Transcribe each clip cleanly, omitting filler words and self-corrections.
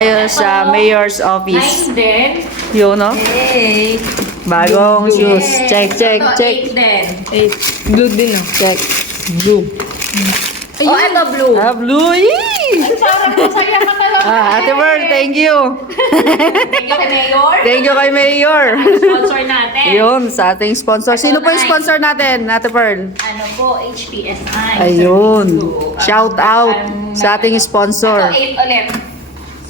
Tayo sa mayor's office. Nice din. Yun, no? Hey. Bagong shoes. Check, check, check. 8 din. 8. Blue din, no? Check. Blue. Oh, ito blue. Ah, blue. Yee! Parang masaya ka talaga. Ate Pearl, thank you. Thank you kay Mayor. Thank you kay Mayor. Sponsor natin. Yun, sa ating sponsor. Sino po yung sponsor natin, Ate Pearl? Ano po, HPSI. Ayun. Shout out sa ating sponsor. Ito, 8 ulit.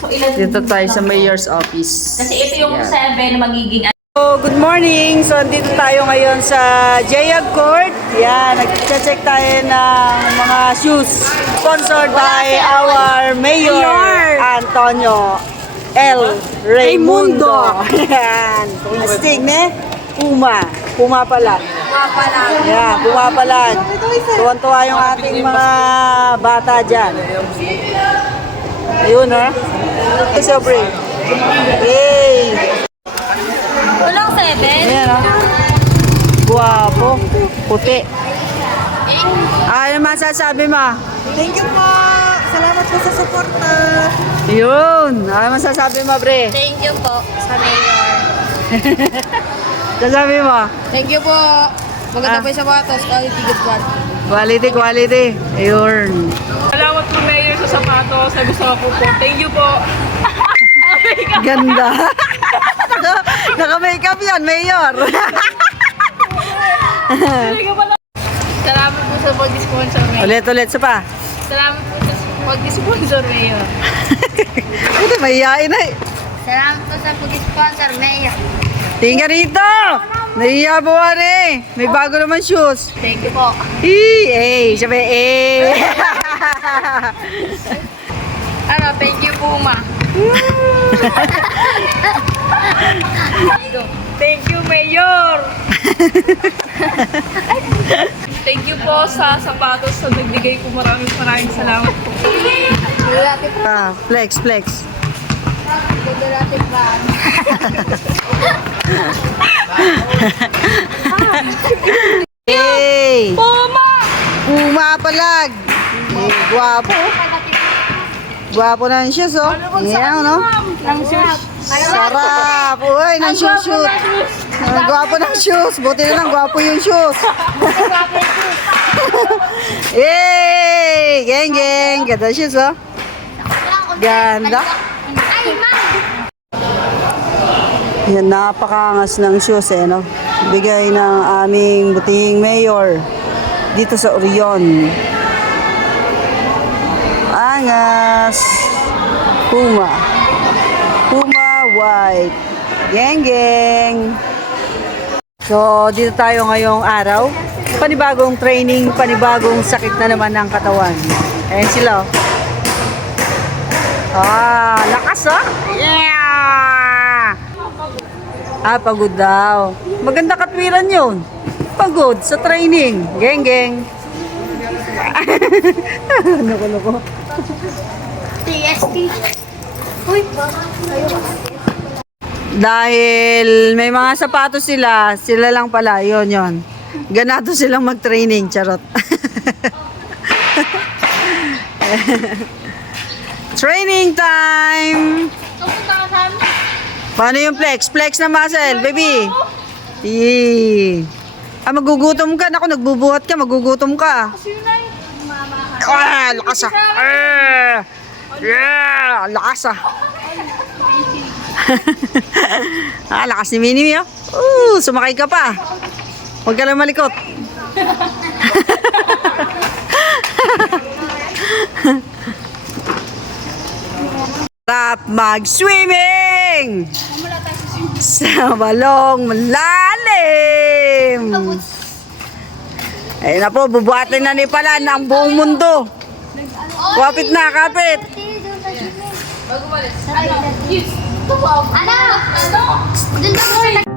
So, ilan? Dito tayo sa mayor's office. Kasi ito yung Yan. 7 na magiging So, good morning! So, dito tayo ngayon sa Jayag Court. Yan, nag-check tayo ng mga shoes. Sponsored by our Mayor, Antonio L. Raimundo. Yan. Astig, ne? Puma. Puma pala. Yan, Puma pala. Tuwan-tuwa yung ating mga bata dyan. Ayun, ha? Sobre. Hey! Walang 7? Ayan, oh. Guwapo. Puti. Ano masasabi mo? Thank you po. Salamat po sa suporta. Yun. Ano masasabi mo, bre? Thank you po sa Mayor. Sasabi mo? Thank you po. Maganda po yung sapatos. Quality good one. Quality, quality. Ayun. Salamat po, Mayor, sa sapatos. Gusto ko po. Thank you po. Ganda. Naka-makeup yan, Mayor. Salamat po sa pag-sponsor, Mayor. Ulit, sa pa. Salamat po sa pag-sponsor, Mayor. Ito, mahihain eh. Salamat po sa pag-sponsor, Mayor. Tingnan rito. Nahiya buwan eh. May bago naman shoes. Thank you po. Sabi Ano, thank you, Puma. Thank you, Mayor. Thank you po sa sapatos na nagbigay ko. Maraming salamat po. Flex, flex. Hey! Puma! Puma palag! Guwapo. Guwapo na yung shoes, oh. Yan, no? Ang shoes. Sarap! Uy, ng shoot. Ang guwapo ng shoes. Buti na lang, guwapo yung shoes. Hey! Geng, geng. Ganda shoes, oh. Ganda. Yan, napakangas ng shoes, eh, no? Bigay ng aming buting mayor dito sa Orion. Angas. Puma. Puma white. Geng, geng. So, dito tayo ngayong araw. Panibagong training, panibagong sakit na naman ng katawan. Ayan sila, oh. Lakas, oh. Yeah! Pagod daw. Maganda katwiran yun. Pagod sa training. Geng, geng. Loko. TST. Uy, Dahil may mga sapatos sila, sila lang pala. Yon. Ganado silang mag-training. Charot. Training time! Paano yung flex? Flex na muscle, baby. Yee. Magugutom ka. Naku, nagbubuhat ka. Magugutom ka. Lakas ah. Yeah, lakas ah. Lakas ni Minimi, oh. Sumakay ka pa. Huwag ka lang malikot. Sarap mag-swimming! Sa balong malalim! Ayun na po, bubuhatin na ni Palan ang buong mundo. Kapit na, kapit! Ano? Doon na